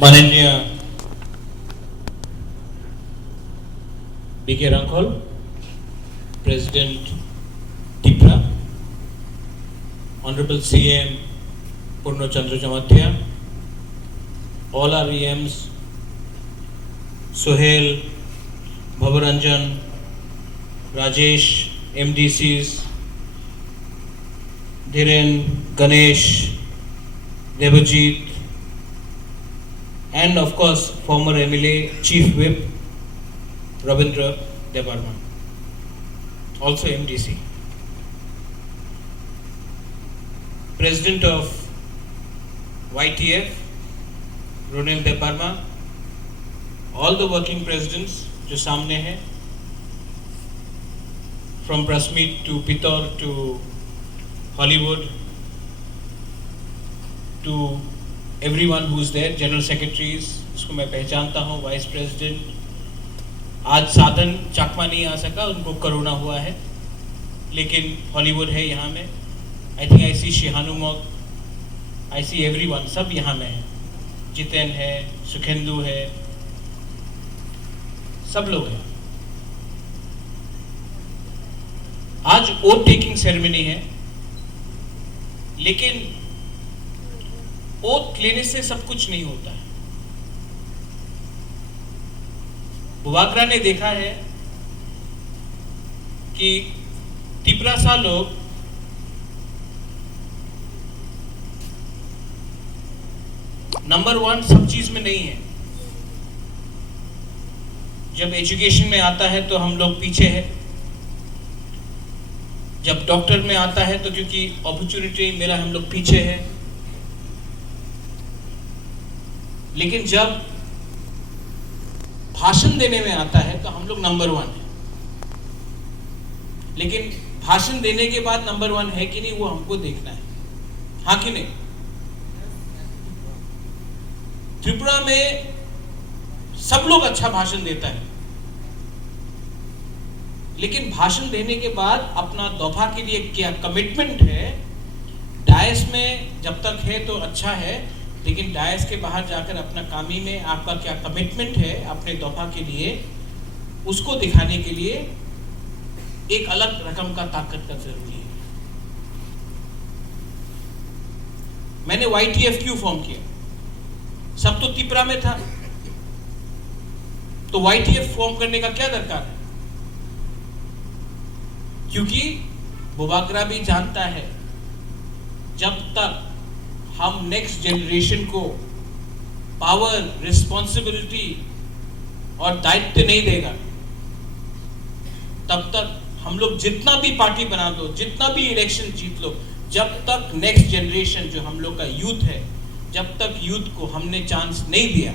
माननीय B.K. Rankhol, President Tipra, Honorable CM Purno Chandra Jamadhya, all our EMs, Sohail, Bhavaranjan, Rajesh, MDCs, Dhiren, Ganesh, Devajit, and of course former MLA Chief Whip Ravindra Debarma, also MDC. President of YTF Ronel Debarma, all the working presidents जो सामने हैं, from Prasmeet to Pitor to Hollywood to everyone who's there, general secretaries, उसको मैं पहचानता हूँ, vice president. आज साधन चाकमा नहीं आ सका, उनको कोरोना हुआ है, लेकिन हॉलीवुड है यहाँ में. आई थिंक आई सी शिहानु मॉक, आई सी एवरीवन, सब यहाँ में है. जितेन है, सुखेंदु है, सब लोग हैं. आज ओथ टेकिंग सेरेमनी है, लेकिन ओथ लेने से सब कुछ नहीं होता है. बुवागरा ने देखा है कि तिपरासा लोग नंबर 1 सब चीज में नहीं है. जब एजुकेशन में आता है तो हम लोग पीछे हैं. जब डॉक्टर में आता है तो क्योंकि अपॉर्चुनिटी मिला हम लोग पीछे हैं. लेकिन जब भाषण देने में आता है तो हम लोग नंबर 1 है. लेकिन भाषण देने के बाद नंबर 1 है कि नहीं वो हमको देखना है, हाँ कि नहीं. त्रिपुरा में सब लोग अच्छा भाषण देता है, लेकिन भाषण देने के बाद अपना दफा के लिए क्या कमिटमेंट है. डायस में जब तक है तो अच्छा है, लेकिन डायस के बाहर जाकर अपना कामी में आपका क्या कमिटमेंट है अपने दफा के लिए, उसको दिखाने के लिए एक अलग रकम का ताकत का जरूरी है. मैंने YTF क्यों फॉर्म किया? सब तो तिपरा में था, तो YTF फॉर्म करने का क्या दरकार है? क्योंकि बुवागरा भी जानता है जब तक हम नेक्स्ट जनरेशन को पावर, रिस्पॉन्सिबिलिटी और दायित्व नहीं देगा, तब तक हम लोग जितना भी पार्टी बना दो, जितना भी इलेक्शन जीत लो, जब तक नेक्स्ट जनरेशन जो हम लोग का यूथ है, जब तक यूथ को हमने चांस नहीं दिया,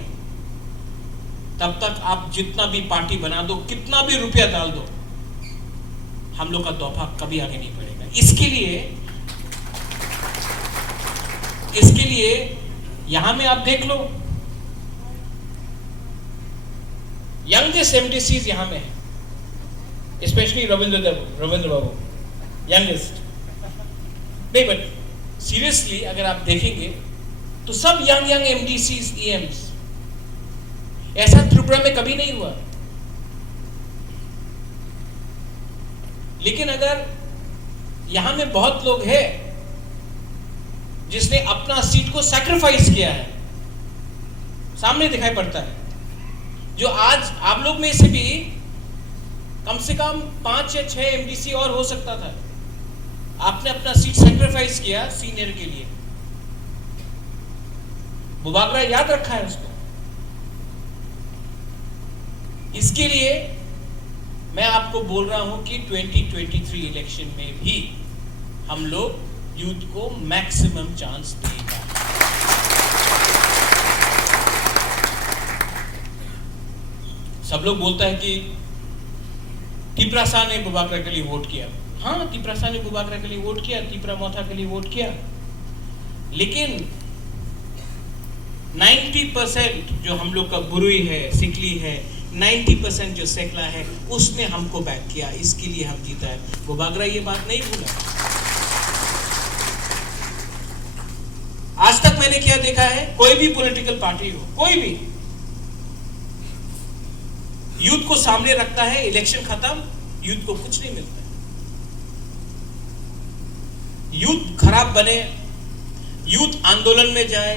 तब तक आप जितना भी पार्टी बना दो, कितना भी रुपया डाल दो, हम लोग का तोहफा कभी आगे नहीं बढ़ेगा. इसके लिए यहां में आप देख लो, यंगेस्ट MDCs यहां में है, स्पेशली रविंद्र बाबू, यंगेस्ट नहीं, बट सीरियसली अगर आप देखेंगे तो सब यंग MDCs, EMs. ऐसा त्रिपुरा में कभी नहीं हुआ. लेकिन अगर यहां में बहुत लोग हैं जिसने अपना सीट को सैक्रिफाइस किया है, सामने दिखाई पड़ता है. जो आज आप लोग में से भी कम से कम 5 या 6 MDC और हो सकता था, आपने अपना सीट सैक्रिफाइस किया सीनियर के लिए. बुवागरा याद रखा है उसको. इसके लिए मैं आपको बोल रहा हूं कि 2023 इलेक्शन में भी हम लोग यूथ को मैक्सिमम चांस देगा. सब लोग बोलता है कि तिपरासा ने बुवागरा के लिए वोट किया. हाँ, तिपरासा ने बुवागरा के लिए वोट किया, तिपरा मोथा के लिए वोट किया, लेकिन 90% जो हम लोग का बुरुई है, सिकली है, 90% जो सेकला है, उसने हमको बैक किया. इसके लिए हम जीता है. बुवागरा ये बात नहीं भूला. आज तक मैंने क्या देखा है, कोई भी पॉलिटिकल पार्टी हो, कोई भी यूथ को सामने रखता है, इलेक्शन खत्म, यूथ को कुछ नहीं मिलता। यूथ खराब बने, यूथ आंदोलन में जाए,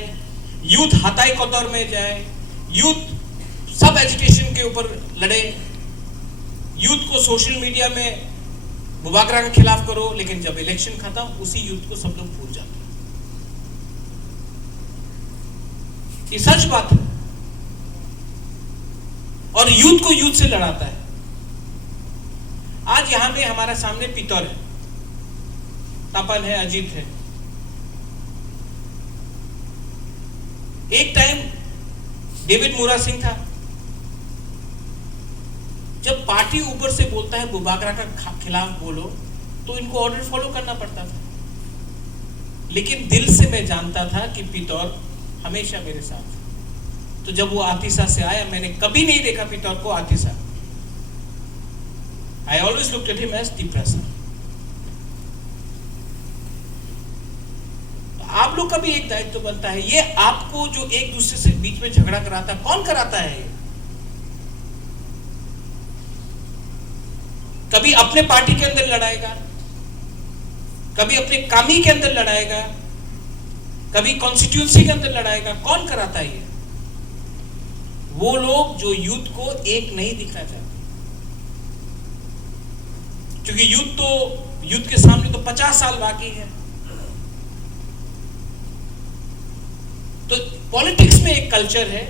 यूथ हताई कतौर में जाए, यूथ सब एजुकेशन के ऊपर लड़े, यूथ को सोशल मीडिया में बुबागरा के खिलाफ करो, लेकिन जब इलेक्शन खत्म उसी यूथ को सब लोग भूल जाते हैं। ये सच बात है। और यूथ को यूथ से लड़ाता है। आज यहां में हमारा सामने पितौर है, तपन है, अजीत है। एक टाइम डेविड मोरा सिंह था, जब पार्टी ऊपर से बोलता है बुबागरा का खिलाफ बोलो, तो इनको ऑर्डर फॉलो करना पड़ता था। लेकिन दिल से मैं जानता था कि पितौर हमेशा मेरे साथ है। तो जब वो आतिशा से आया, मैंने कभी नहीं देखा पितौर को आतिशा। I always looked at him as the person. आप लोग का भी एक दायित्व बनता है। ये आपको जो एक दूसरे से बीच में झगड़ा कराता है, कौन कराता है? कभी अपने पार्टी के अंदर लड़ाएगा, कभी अपने कामी के अंदर लड़ाएगा, कभी कॉन्स्टिट्यूंसी के अंदर लड़ाएगा। कौन कराता है ये? वो लोग जो यूथ को एक नहीं दिखना चाहते। क्योंकि यूथ के सामने तो 50 साल बाकी है। तो पॉलिटिक्स में एक कल्चर है,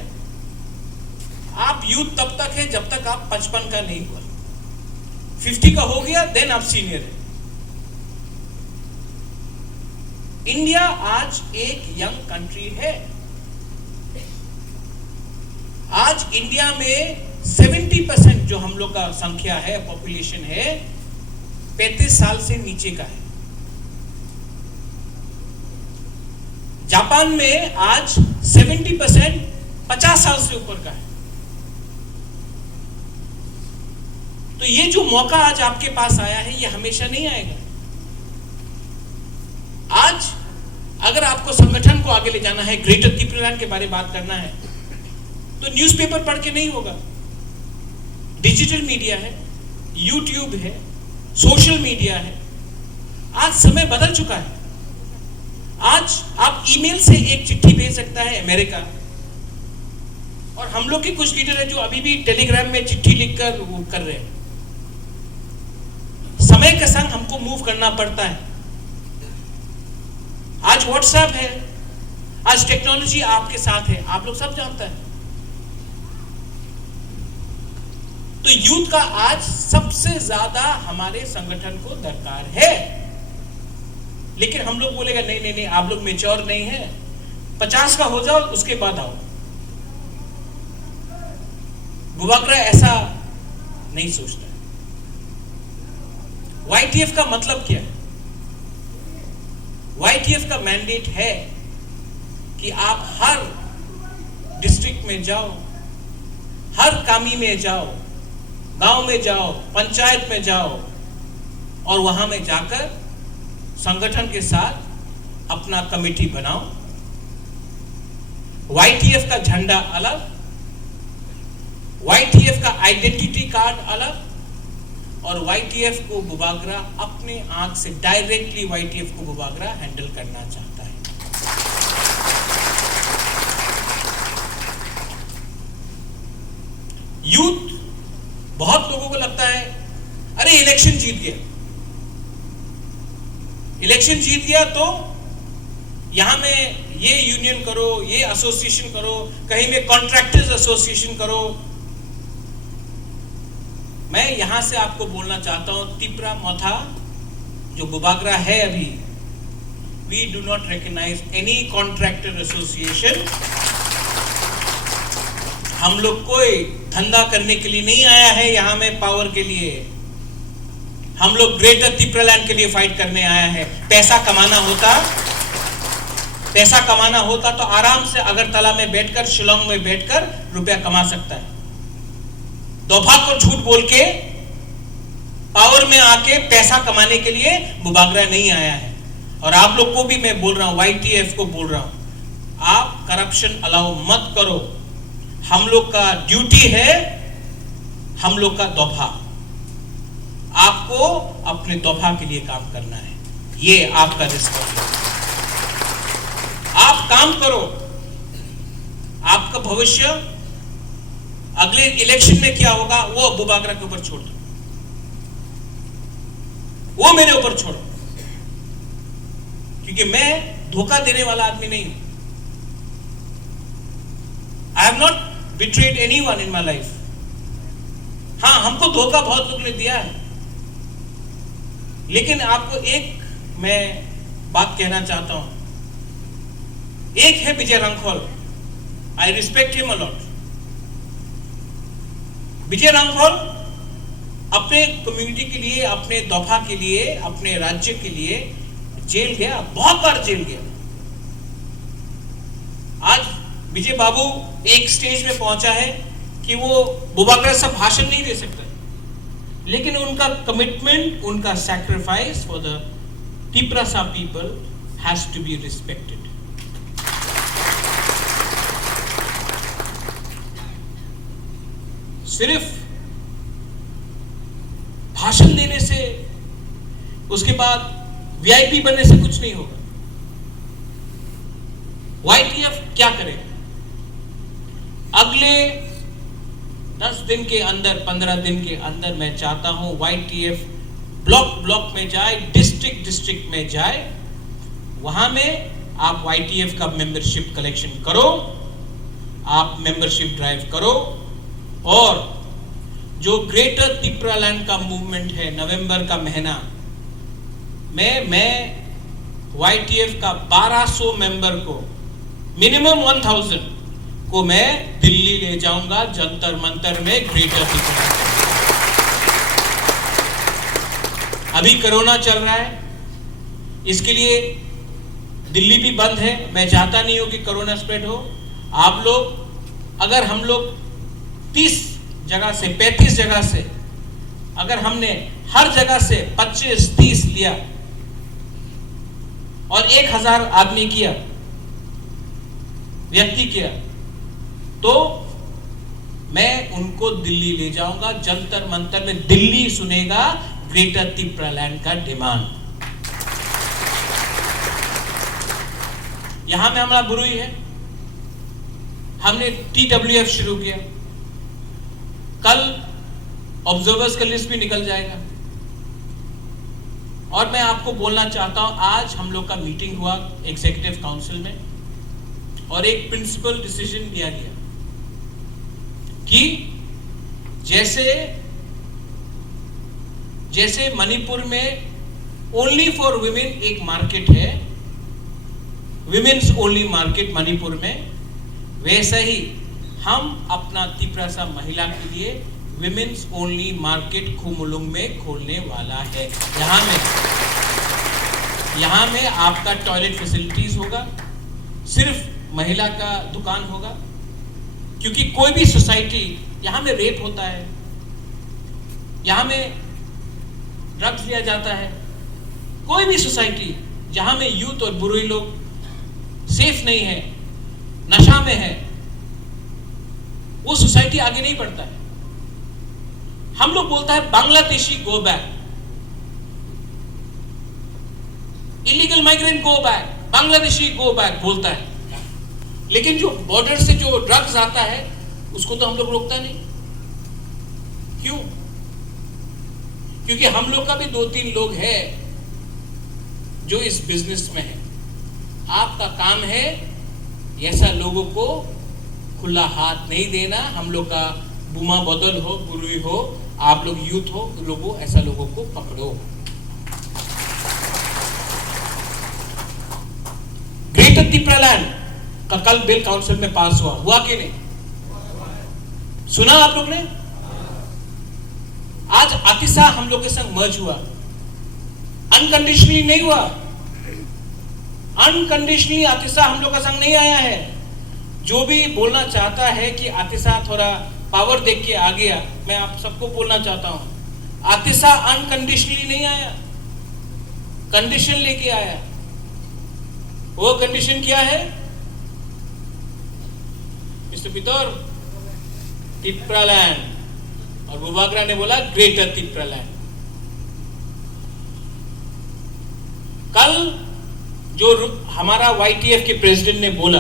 आप यूथ तब तक है जब तक आप 55 का नहीं हुआ। 50 का हो गया देन आप सीनियर है। इंडिया आज एक यंग कंट्री है। आज इंडिया में 70% जो हम लोग का संख्या है, पॉपुलेशन है, 35 साल से नीचे का है। जापान में आज 70% 50 साल से ऊपर का है। तो ये जो मौका आज आपके पास आया है, ये हमेशा नहीं आएगा। आज अगर आपको संगठन को आगे ले जाना है, ग्रेटर त्रिपुरालैंड के बारे में बात करना है, तो न्यूज़पेपर पढ़ के नहीं होगा। डिजिटल मीडिया है, यूट्यूब है, सोशल मीडिया है। आज समय बदल चुका है। आज आप ईमेल से एक चिट्ठी भेज सकता है अमेरिका, और हम लोग के कुछ लीडर है जो अभी भी टेलीग्राम में चिट्ठी लिखकर वो कर रहे हैं। समय के संग हमको मूव करना पड़ता है। आज व्हाट्सएप है, आज टेक्नोलॉजी आपके साथ है, आप लोग सब जानते हैं। तो यूथ का आज सबसे ज्यादा हमारे संगठन को दरकार है। लेकिन हम लोग बोलेगा नहीं नहीं नहीं, आप लोग मैच्योर नहीं है, 50 का हो जाओ उसके बाद आओ। बुबागरा ऐसा नहीं सोचता। YTF का मतलब क्या है? YTF का मैंडेट है कि आप हर डिस्ट्रिक्ट में जाओ, हर कामी में जाओ, गांव में जाओ, पंचायत में जाओ, और वहां में जाकर संगठन के साथ अपना कमेटी बनाओ। YTF का झंडा अलग, YTF का आइडेंटिटी कार्ड अलग, और YTF को बुबागरा अपने आंख से डायरेक्टली YTF को बुबागरा हैंडल करना चाहता है। यूथ, बहुत लोगों को लगता है अरे इलेक्शन जीत गया, इलेक्शन जीत गया तो यहां में ये यूनियन करो, ये एसोसिएशन करो, कहीं में कॉन्ट्रैक्टर्स एसोसिएशन करो। मैं यहां से आपको बोलना चाहता हूं, त्रिपुरा मोथा जो बुबागरा है अभी, we do not recognise any contractor association. हम लोग कोई धंधा करने के लिए नहीं आया है यहां में, पावर के लिए। हम लोग ग्रेटर त्रिपुरालैंड के लिए फाइट करने आया है। पैसा कमाना होता तो आराम से अगरतला में बैठकर, शिलोंग में बैठकर रुपया कमा सकता है। दोभाग को झूठ बोल के पावर में आके पैसा कमाने के लिए बुबागरा नहीं आया है। और आप लोग को भी मैं बोल रहा हूं, YTF को बोल रहा हूं, आप करप्शन अलाउ मत करो। हम लोग का ड्यूटी है, हम लोग का तोहफा। आपको अपने तोहफा के लिए काम करना है, ये आपका रिस्पॉन्सिबिलिटी। आप काम करो, आपका भविष्य अगले इलेक्शन में क्या होगा वो अबू बाकरा के ऊपर छोड़ दो, वो मेरे ऊपर छोड़ो, क्योंकि मैं धोखा देने वाला आदमी नहीं हूं। I have not betrayed anyone in my life. हां, हमको धोखा बहुत लोग ने दिया है, लेकिन आपको एक मैं बात कहना चाहता हूं। एक है Vijay Hrangkhawl, I respect him a lot. Vijay Hrangkhawl अपने कम्युनिटी के लिए, अपने दफा के लिए, अपने राज्य के लिए जेल गया, बहुत बार जेल गया। आज विजय बाबू एक स्टेज में पहुंचा है कि वो बुबाकरा से भाषण नहीं दे सकता, लेकिन उनका कमिटमेंट, उनका sacrifice for the Tiprasa people has to be respected. सिर्फ भाषण देने से, उसके बाद वीआईपी बनने से कुछ नहीं होगा। वाईटीएफ क्या करेगा? अगले 10 दिन के अंदर, 15 दिन के अंदर मैं चाहता हूं वाईटीएफ ब्लॉक ब्लॉक में जाए, डिस्ट्रिक्ट डिस्ट्रिक्ट में जाए। वहां में आप वाईटीएफ का मेंबरशिप कलेक्शन करो, आप मेंबरशिप ड्राइव करो, और जो ग्रेटर तिपरालैंड का मूवमेंट है, नवंबर का महीना में मैं वाईटीएफ का 1200 मेंबर को, मिनिमम 1000 को मैं दिल्ली ले जाऊंगा, जंतर मंतर में ग्रेटर तिपरालैंड। अभी कोरोना चल रहा है, इसके लिए दिल्ली भी बंद है। मैं चाहता नहीं हूं कि कोरोना स्प्रेड हो। आप लोग, अगर हम लोग 30 जगह से, 35 जगह से, अगर हमने हर जगह से 25-30 लिया और 1000 आदमी किया, व्यक्ति किया, तो मैं उनको दिल्ली ले जाऊंगा, जंतर मंतर में दिल्ली सुनेगा ग्रेटर तिपरालैंड का डिमांड। यहां में हमारा बुरुई है, हमने TWF शुरू किया। कल ऑब्जर्वर्स का लिस्ट भी निकल जाएगा। और मैं आपको बोलना चाहता हूं, आज हम लोग का मीटिंग हुआ एग्जीक्यूटिव काउंसिल में, और एक प्रिंसिपल डिसीजन लिया गया कि जैसे मणिपुर में ओनली फॉर विमेन एक मार्केट है, विमेन्स ओनली मार्केट मणिपुर में, वैसे ही हम अपना तिपरासा महिला के लिए विमेन्स ओनली मार्केट खुमुलुंग में खोलने वाला है। यहां में आपका टॉयलेट फैसिलिटीज होगा, सिर्फ महिला का दुकान होगा, क्योंकि कोई भी सोसाइटी, यहां में रेप होता है, यहां में ड्रग्स लिया जाता है, कोई भी सोसाइटी जहां में यूथ और बुरुई लोग सेफ नहीं है, नशा में है, वो सोसाइटी आगे नहीं बढ़ता है। हम लोग बोलता है Bangladeshi go back, illegal migrant go back, Bangladeshi go back बोलता है, लेकिन जो बॉर्डर से जो ड्रग्स आता है उसको तो हम लोग रोकता नहीं। क्यों? क्योंकि हम लोग का भी 2-3 लोग हैं जो इस बिजनेस में है। आपका काम है ऐसा लोगों को खुला हाथ नहीं देना। हम लोग का बुमा बदल हो, बुरुई हो, आप लोग यूथ हो, लोगों ऐसा लोगों को पकड़ो। ग्रेटर तिपरालैंड का कल बिल काउंसिल में पास हुआ कि नहीं? सुना आप लोग ने? आज आतिशा हम लोग के संग मर्ज हुआ, अनकंडीशनली नहीं हुआ। अनकंडीशनली आतिशा हम लोग का संग नहीं आया है। जो भी बोलना चाहता है कि आतिशा थोड़ा पावर देख के आ गया, मैं आप सबको बोलना चाहता हूं, आतिशा अनकंडीशनली नहीं आया, कंडीशन लेके आया। वो कंडीशन क्या है? मिस्टर पितौर, तिप्रालैंड, और बुबागरा ने बोला ग्रेटर तिप्रालैंड। कल जो हमारा YTF के प्रेसिडेंट ने बोला,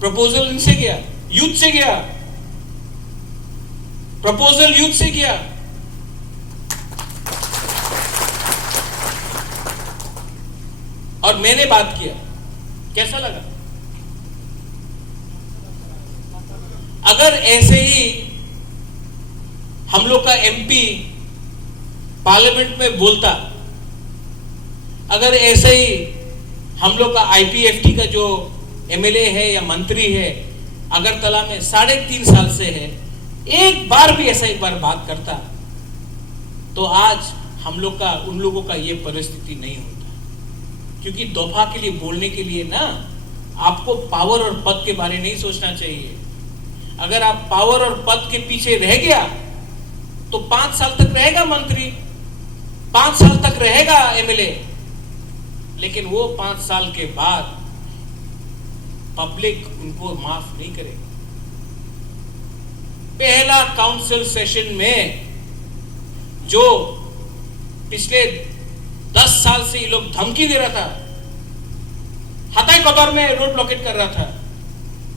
प्रपोजल इनसे गया, यूथ से गया, प्रपोजल यूथ से गया। और मैंने बात किया, कैसा लगा? अगर ऐसे ही हम लोग का MP पार्लियामेंट में बोलता, अगर ऐसे ही हम लोग का IPFT का जो MLA है या मंत्री है अगरतला में 3.5 साल से है, एक बार भी ऐसा एक बार बात करता, तो आज हम लोग का, उन लोगों का ये परिस्थिति नहीं होता। क्योंकि दफा के लिए बोलने के लिए ना आपको पावर और पद के बारे नहीं सोचना चाहिए। अगर आप पावर और पद के पीछे रह गया तो 5 साल तक रहेगा मंत्री, 5 साल तक रहेगा MLA, लेकिन वो 5 साल के बाद पब्लिक उनको माफ नहीं करेगी। पहला काउंसिल सेशन में जो पिछले 10 साल से ये लोग धमकी दे रहा था, हताई कदर में रोड ब्लॉकेट कर रहा था,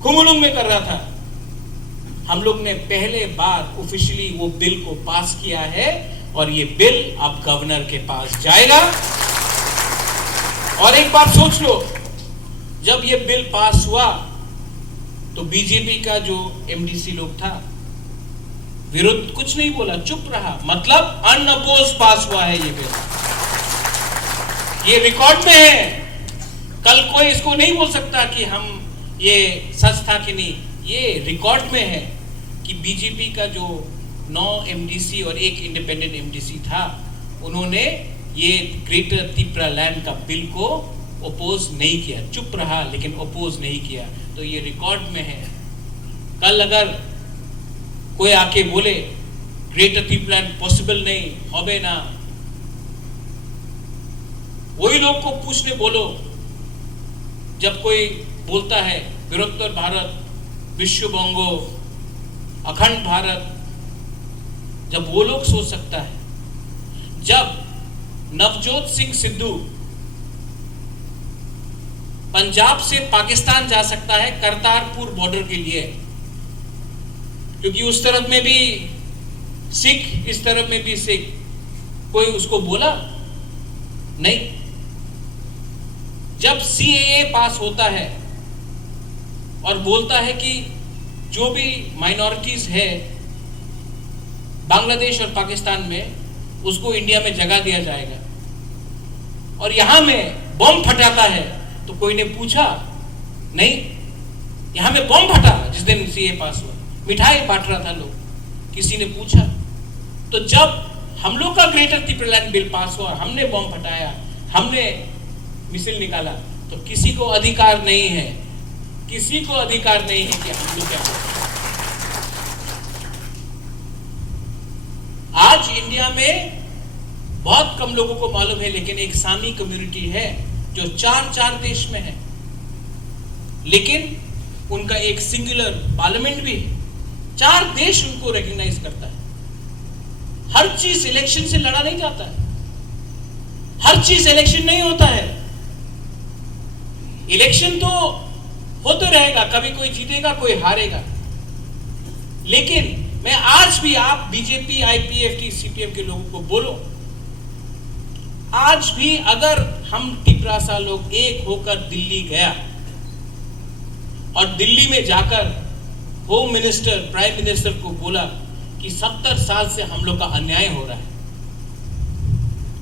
खुमुलुंग में कर रहा था, हम लोग ने पहले बार ऑफिशियली वो बिल को पास किया है और ये बिल अब गवर्नर के पास जाएगा। और एक बात सोच लो, जब ये बिल पास हुआ तो बीजेपी का जो MDC लोग था विरुद्ध कुछ नहीं बोला, चुप रहा, मतलब अनअपोज पास हुआ है ये बिल। ये रिकॉर्ड में है, कल कोई इसको नहीं बोल सकता कि हम ये सच था कि नहीं। ये रिकॉर्ड में है कि बीजेपी का जो 9 MDC और 1 इंडिपेंडेंट MDC था, उन्होंने ये ग्रेटर तिप्रालैंड का बिल को ओपोज नहीं किया, चुप रहा लेकिन ओपोज नहीं किया। तो ये रिकॉर्ड में है। कल अगर कोई आके बोले ग्रेटर तिप्रालैंड पॉसिबल नहीं, होबे ना, वही लोग को पूछने बोलो, जब कोई बोलता है बृहत्तर भारत, विश्व बंगो, अखंड भारत, जब वो लोग सोच सकता है, जब नवजोत सिंह सिद्धू पंजाब से पाकिस्तान जा सकता है करतारपुर बॉर्डर के लिए, क्योंकि उस तरफ में भी सिख, इस तरफ में भी सिख, कोई उसको बोला नहीं। जब CAA पास होता है और बोलता है कि जो भी माइनॉरिटीज है बांग्लादेश और पाकिस्तान में, उसको इंडिया में जगह दिया जाएगा, और यहां में बम फटाता है, तो कोई ने पूछा नहीं? यहां में बम फटा जिस दिन CAA पास हुआ, मिठाई बांट रहा था लोग, किसी ने पूछा? तो जब हम लोग का ग्रेटर तिप्रालैंड बिल पास हुआ, हमने बम फटाया, हमने मिसाइल निकाला, तो किसी को अधिकार नहीं है, किसी को अधिकार नहीं है कि हम लोग क्या करें। आज इंडिया में बहुत कम लोगों को मालूम है, लेकिन एक सामी कम्युनिटी है जो 4 देश में है, लेकिन उनका एक सिंगुलर पार्लियामेंट भी है, 4 देश उनको रिकॉग्नाइज करता है। हर चीज इलेक्शन से लड़ा नहीं जाता है, हर चीज इलेक्शन नहीं होता है। इलेक्शन तो होते रहेगा, कभी कोई जीतेगा कोई हारेगा, लेकिन मैं आज भी आप बीजेपी, IPFT, CPM के लोगों को बोलो, आज भी अगर हम तिपरासा लोग एक होकर दिल्ली गया और दिल्ली में जाकर होम मिनिस्टर, प्राइम मिनिस्टर को बोला कि 70 साल से हम लोग का अन्याय हो रहा है,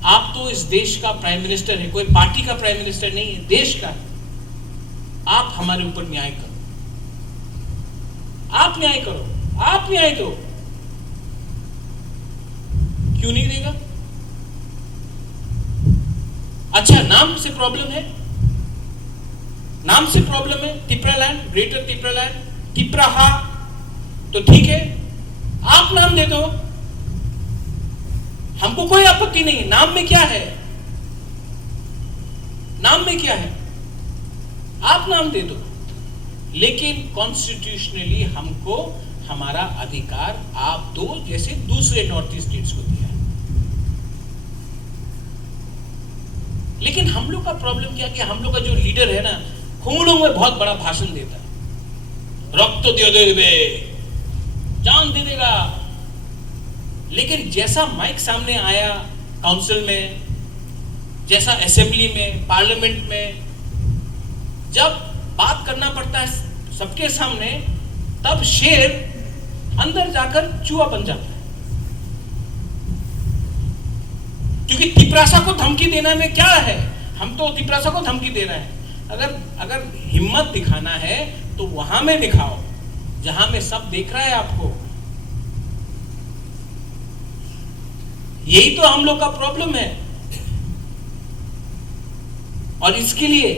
आप तो इस देश का प्राइम मिनिस्टर है, कोई पार्टी का प्राइम मिनिस्टर नहीं है, देश का है, आप हमारे ऊपर न्याय करो, आप न्याय करो, आप न्याय दो। क्यों नहीं देगा? अच्छा, नाम से प्रॉब्लम है, नाम से प्रॉब्लम है, तिप्रालैंड, ग्रेटर तिप्रालैंड, तिप्राहा, तो ठीक है, आप नाम दे दो, हमको कोई आपत्ति नहीं। नाम में क्या है? नाम में क्या है? आप नाम दे दो, लेकिन कॉन्स्टिट्यूशनली हमको हमारा अधिकार आप दो, जैसे दूसरे नॉर्थ ईस्ट स्टेट्स को दिया है। लेकिन हम लोग का प्रॉब्लम क्या कि हम लोग का जो लीडर है ना, खूणों में बहुत बड़ा भाषण देता है, रक्त दे देवे, जान दे देगा। लेकिन जैसा माइक सामने आया काउंसिल में, जैसा असेंबली में, पार्लियामेंट में, जब बात करना पड़ता है सबके सामने, तब शेर अंदर जाकर चूहा बन जाता है। क्योंकि तिपरासा को धमकी देने में क्या है, हम तो तिपरासा को धमकी दे रहे हैं। अगर हिम्मत दिखाना है तो वहां में दिखाओ जहां में सब देख रहा है आपको। यही तो हम लोग का प्रॉब्लम है। और इसके लिए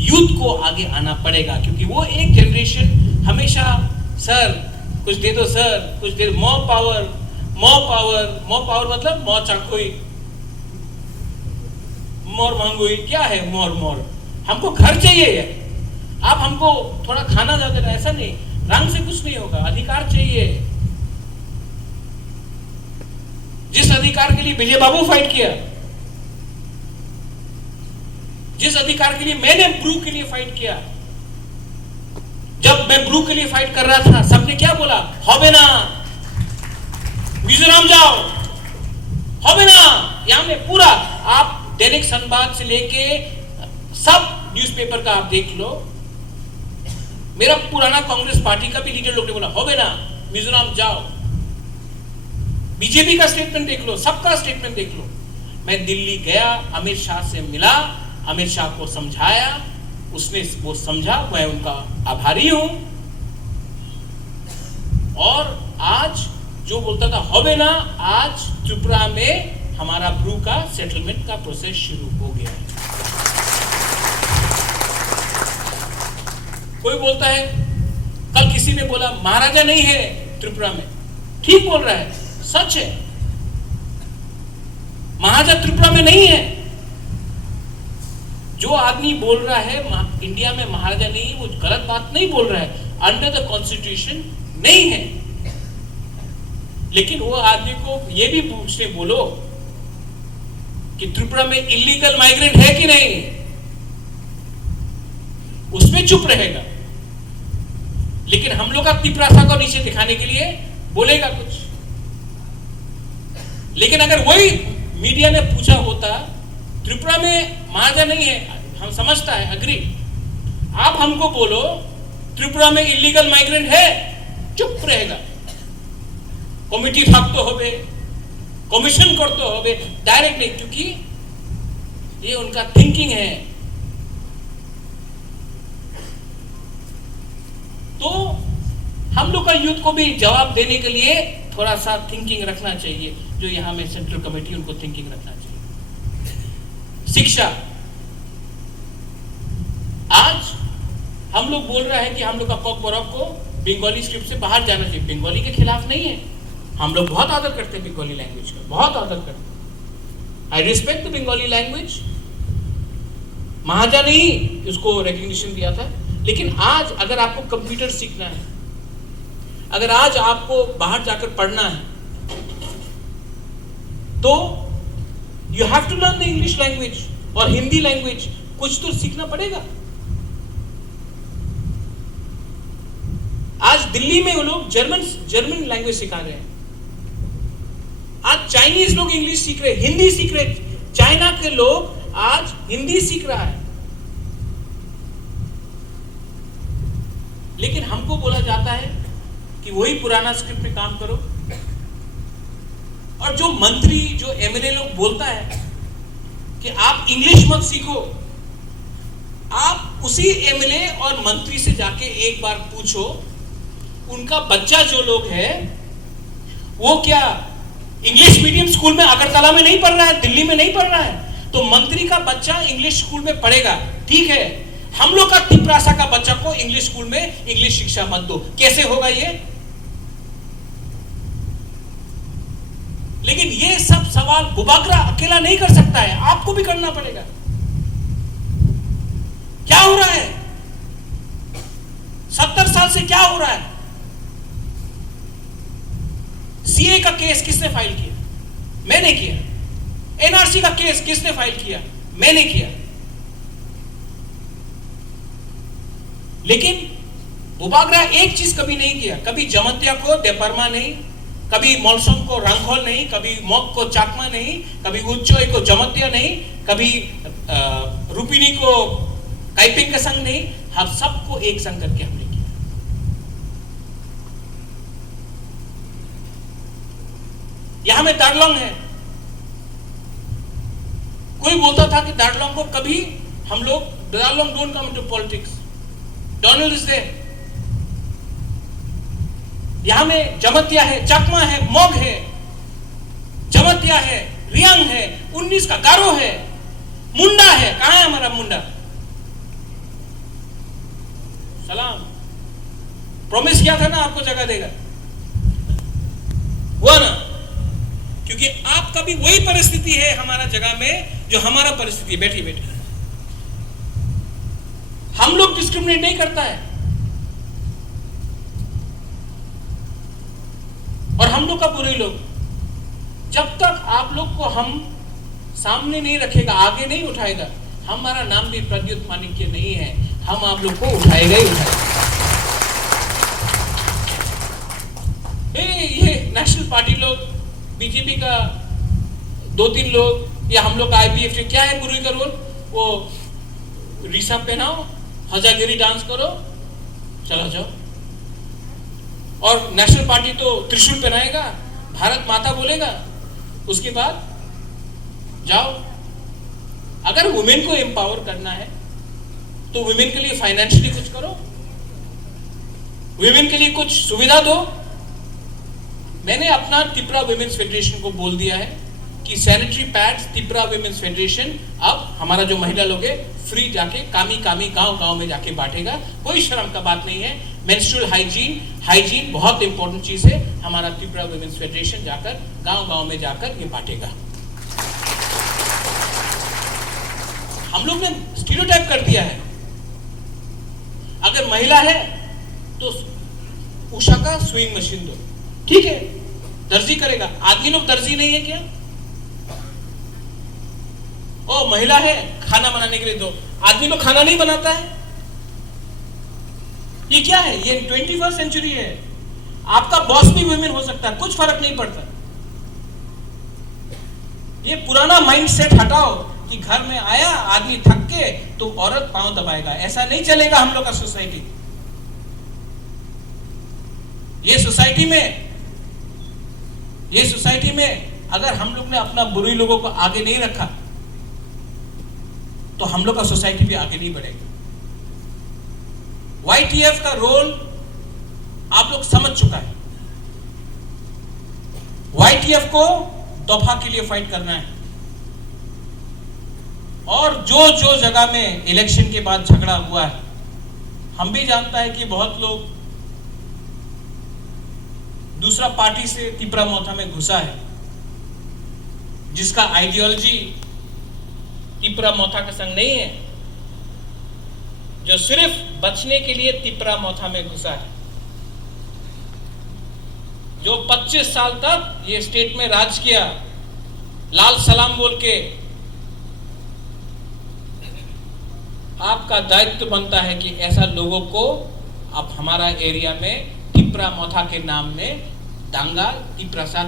यूथ को आगे आना पड़ेगा, क्योंकि वो एक जनरेशन हमेशा सर कुछ दे दो, सर कुछ दे दो, more power, more power, more power मतलब मोर चाकोई, मोर मांगोई। क्या है मोर? मोर हमको घर चाहिए, आप हमको थोड़ा खाना ज्यादा देना, ऐसा नहीं, रंग से कुछ नहीं होगा, अधिकार चाहिए। जिस अधिकार के लिए विजय बाबू फाइट किया, जिस अधिकार के लिए मैंने ब्रू के लिए फाइट किया, जब मैं ब्रू के लिए फाइट कर रहा था, सबने क्या बोला? होबे ना, मिजोरम जाओ, होबे ना। यहां में पूरा आप दैनिक संवाद से लेके सब न्यूज़पेपर का आप देख लो, मेरा पुराना कांग्रेस पार्टी का भी लीडर लोग ने बोला होबे ना, मिजोरम जाओ। बीजेपी का स्टेटमेंट देख लो, सबका स्टेटमेंट देख लो। मैं दिल्ली गया, अमित शाह से मिला, अमित शाह को समझाया, उसने वो समझा, मैं उनका आभारी हूं। और आज जो बोलता था होबे ना, आज त्रिपुरा में हमारा ब्रू का सेटलमेंट का प्रोसेस शुरू हो गया है। कोई बोलता है, कल किसी ने बोला महाराजा नहीं है त्रिपुरा में, ठीक बोल रहा है, सच है, महाराजा त्रिपुरा में नहीं है। जो आदमी बोल रहा है इंडिया में महाराजा नहीं, वो गलत बात नहीं बोल रहा है, अंडर द कॉन्स्टिट्यूशन नहीं है। लेकिन वो आदमी को ये भी पूछने बोलो कि त्रिपुरा में इलीगल माइग्रेंट है कि नहीं, उसमें चुप रहेगा। लेकिन हम लोग का तिपरासा को नीचे दिखाने के लिए बोलेगा कुछ। लेकिन अगर वही मीडिया ने पूछा होता त्रिपुरा में महाराजा नहीं है, हम समझता है, अग्री, आप हमको बोलो त्रिपुरा में इलीगल माइग्रेंट है, चुप रहेगा। कमिटी থাকতে হবে, कमीशन करते হবে, डायरेक्ट नहीं, क्योंकि ये उनका थिंकिंग है। तो हम लोग का यूथ को भी जवाब देने के लिए थोड़ा सा थिंकिंग रखना चाहिए, जो यहां में सेंट्रल कमेटी उनको थिंकिंग रखना चाहिए। शिक्षा, आज हम लोग बोल रहे हैं कि हम लोग का कॉक बरॉक को बंगाली स्क्रिप्ट से बाहर जाना चाहिए। बंगाली के खिलाफ नहीं है, हम लोग बहुत आदर करते हैं बंगाली लैंग्वेज का, बहुत आदर करते हैं। I respect the Bengali language. महाराजा ने ही उसको रिकग्निशन दिया था। लेकिन आज अगर आपको कंप्यूटर सीखना है, अगर आज आपको बाहर जाकर पढ़ना है, तो you have to learn the English language और हिंदी लैंग्वेज, कुछ तो सीखना पड़ेगा। आज दिल्ली में वो लोग जर्मन लैंग्वेज सिखा रहे हैं। आज चाइनीज लोग इंग्लिश सीख रहे, हिंदी सीख रहे, चाइना के लोग आज हिंदी सीख रहा है। लेकिन हमको बोला जाता है कि वही पुराना स्क्रिप्ट में काम करो। और जो मंत्री, जो एमएलए लोग बोलता है कि आप इंग्लिश मत सीखो, आप उसी एमएलए और मंत्री से जाके एक बार पूछो, उनका बच्चा जो लोग है वो क्या इंग्लिश मीडियम स्कूल में अगरतला में नहीं पढ़ रहा है, दिल्ली में नहीं पढ़ रहा है? तो मंत्री का बच्चा इंग्लिश स्कूल में पढ़ेगा, ठीक है। हम लोग का तिपरासा का बच्चा को इंग्लिश स्कूल में इंग्लिश शिक्षा मत दो, कैसे होगा ये? लेकिन ये सब सवाल बुबाकरा अकेला नहीं कर सकता है, आपको भी करना पड़ेगा। क्या हो रहा है? से क्या हो रहा है? सीए का केस किसने फाइल किया? मैंने किया। एनआरसी का केस किसने फाइल किया? मैंने किया। लेकिन उपागरा एक चीज कभी नहीं किया, कभी जमतिया को देपरमा नहीं, कभी मॉलसोम को रंगहोल नहीं, कभी मोक को चाकमा नहीं, कभी उच्चोय को जमतिया नहीं, कभी रूपिनी को काइपिंग का संग नहीं, हम सबको एक संग करके हमने किया। यहां में दार्लोंग है। कोई बोलता था कि दार्लोंग को कभी हम लोग, Darlong don't come into politics, Donald is there. यहां में जमतिया है, चकमा है, मोग है, जमतिया है, रियांग है, 19 का गारो है, मुंडा है। कहां है हमारा मुंडा? सलाम, प्रॉमिस किया था ना आपको जगह देगा, हुआ ना? क्योंकि आपका भी वही परिस्थिति है हमारा जगह में जो हमारा परिस्थिति है। बैठिए बैठिए, हम लोग डिस्क्रिमिनेट नहीं करता है, और हम लोग का बुरे लोग, जब तक आप लोग को हम सामने नहीं रखेगा, आगे नहीं उठाएगा, हमारा नाम भी प्रद्युत माणिक्य नहीं है, हम आप लोग को उठाएगा ही उठाएगा। ये नेशनल पार्टी लोग, बीजेपी का 2-3 लोग, या हम लोग का आईपीएफ, क्या है बुरी का रोल? वो रीसा पहनाओ, हजागिरी डांस करो, चला जाओ। और नेशनल पार्टी तो त्रिशूल पहनाएगा, भारत माता बोलेगा, उसके बाद जाओ। अगर वुमेन को एम्पावर करना है तो वुमेन के लिए फाइनेंशियली कुछ करो, वुमेन के लिए कुछ सुविधा दो। मैंने अपना त्रिपुरा वुमेन्स फेडरेशन को बोल दिया है कि sanitary pads Tripura women's federation अब हमारा जो महिला लोग है फ्री जाके कामी गांव-गांव में जाके बांटेगा। कोई शर्म का बात नहीं है। मेंस्ट्रुअल हाइजीन बहुत इंपॉर्टेंट चीज है। हमारा त्रिपुरा वुमेन्स फेडरेशन जाकर गांव-गांव में जाकर ये बांटेगा। हम लोग ने स्टीरियोटाइप कर दिया है, अगर महिला है तो उषा का स्विंग मशीन दो, ठीक है, दर्जी करेगा। आदमी लोग दर्जी नहीं है क्या? ओ महिला है, खाना बनाने के लिए दो। आदमी लोग खाना नहीं बनाता है। ये क्या है? ये 21st सेंचुरी है। आपका बॉस भी वुमेन हो सकता है, कुछ फर्क नहीं पड़ता। ये पुराना माइंडसेट हटाओ कि घर में आया आदमी थक के तो औरत पांव दबाएगा। ऐसा नहीं चलेगा हम लोग का सोसाइटी। ये सोसाइटी में अगर हम लोग ने अपना बुरी लोगों को आगे नहीं रखा तो हम लोग का सोसाइटी भी आगे नहीं बढ़ेगा। YTF का रोल आप लोग समझ चुका है। YTF को दफा के लिए फाइट करना है, और जो जगह में इलेक्शन के बाद झगड़ा हुआ है, हम भी जानता है कि बहुत लोग दूसरा पार्टी से त्रिपुरा मोथा में घुसा है, जिसका आइडियोलॉजी त्रिपुरा मोथा का संग नहीं है, जो सिर्फ बचने के लिए त्रिपुरा मोथा में घुसा है, जो 25 साल तक ये स्टेट में राज किया लाल सलाम बोल के। आपका दायित्व बनता है कि ऐसा लोगों को आप हमारा एरिया में त्रिपुरा मोथा के नाम में दांगा तिपरासा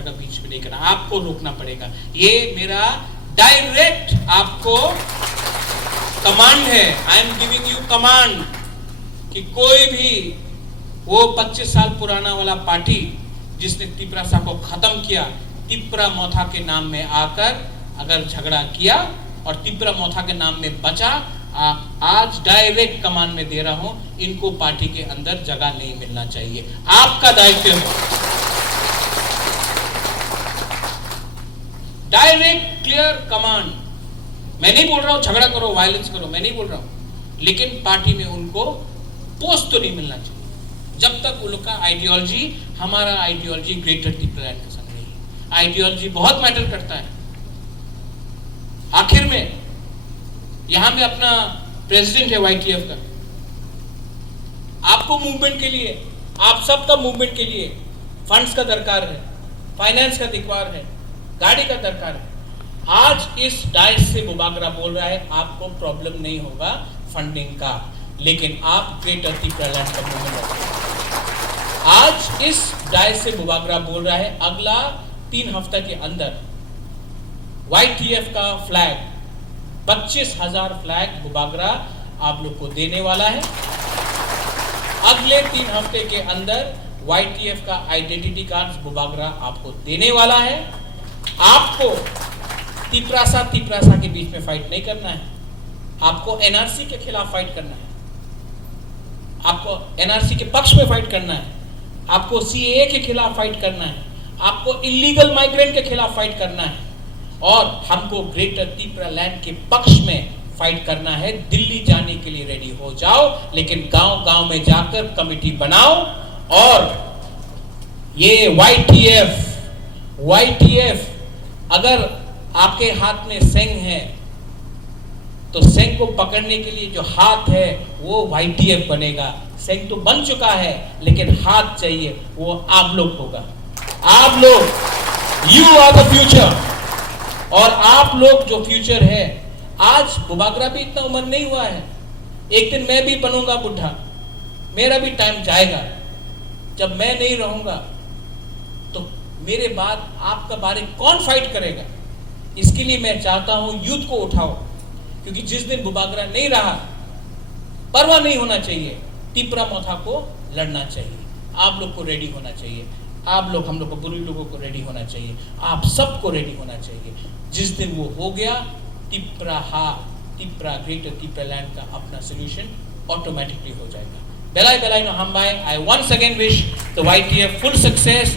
का बीच में नहीं करना, आपको रोकना पड़ेगा। ये मेरा डायरेक्ट आपको कमांड है। I am giving you command कि कोई भी वो 25 साल पुराना वाला पार्टी जिसने तिपरासा को खत्म किया, त्रिपुरा मोथा के नाम में आकर अगर झगड़ा किया और त्रिपुरा मोथा के नाम में बचा, आज डायरेक्ट कमांड में दे रहा हूं, इनको पार्टी के अंदर जगह नहीं मिलना चाहिए। आपका दायित्व है डायरेक्ट क्लियर कमांड। मैं नहीं बोल रहा हूं झगड़ा करो, वायलेंस करो, मैं नहीं बोल रहा हूं, लेकिन पार्टी में उनको पोस्ट तो नहीं मिलना चाहिए जब तक उन लोग का आइडियोलॉजी, हमारा आइडियोलॉजी ग्रेटर त्रिपुरा के संग नहीं। आइडियोलॉजी बहुत मैटर करता है। आखिर में यहां में अपना प्रेसिडेंट है YTF का, आपको मूवमेंट के लिए, आप सबका मूवमेंट के लिए फंड्स का दरकार है, फाइनेंस का दरकार है, गाड़ी का दरकार है। आज इस डाइस से बुबागरा बोल रहा है आपको प्रॉब्लम नहीं होगा फंडिंग का, लेकिन आप ग्रेटर त्रिपुरा लैंड का मूवमेंट। आज इस डाइस से बुबागरा बोल रहा है अगला 3 हफ्ते के अंदर YTF का फ्लैग 25,000 फ्लैग बुबागरा आप लोग को देने वाला है। अगले 3 हफ्ते के अंदर YTF का आइडेंटिटी कार्ड बुबागरा आपको देने वाला है। आपको तिपरासा के बीच में फाइट नहीं करना है, आपको NRC के खिलाफ फाइट करना है, आपको NRC के पक्ष में फाइट करना है, आपको CAA के खिलाफ फाइट करना है, आपको इलीगल माइग्रेंट के खिलाफ फाइट करना है और हमको ग्रेटर त्रिपुरा लैंड के पक्ष में फाइट करना है। दिल्ली जाने के लिए रेडी हो जाओ, लेकिन गांव-गांव में जाकर कमेटी बनाओ और ये YTF अगर आपके हाथ में सेंग है तो सेंग को पकड़ने के लिए जो हाथ है वो YTF बनेगा। सेंग तो बन चुका है लेकिन हाथ चाहिए, वो आप लोग होगा। आप लोग, यू आर द फ्यूचर, और आप लोग जो फ्यूचर है। आज बुबागरा भी इतना उम्र नहीं हुआ है, एक दिन मैं भी बनूंगा बुढ़ा, मेरा भी टाइम जाएगा। जब मैं नहीं रहूंगा तो मेरे बाद आपका बारे कौन फाइट करेगा? इसके लिए मैं चाहता हूं यूथ को उठाओ, क्योंकि जिस दिन बुबागरा नहीं रहा, परवाह नहीं होना चाहिए, त्रिपुरा मोथा को लड़ना चाहिए। आप लोग को रेडी होना चाहिए, आप लोग, हम लोग को, बुरी लोगों को रेडी होना चाहिए, आप सबको रेडी होना चाहिए। जिस दिन वो हो गया, त्रिपुरा ग्रेटर त्रिपुरा लैंड का अपना सोल्यूशन ऑटोमेटिकली हो जाएगा। बेलाई नो हम बाय, I once again wish the YTF full success,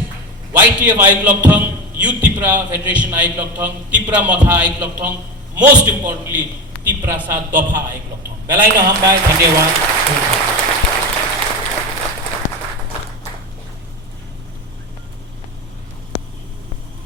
YTF Aiglokthong, Youth Tripura Federation Aiglokthong, Tripura Motha Aiglokthong, most importantly Tripura Sa Dopha Aiglokthong। बेलाई नो हम बाय, धन्यवाद।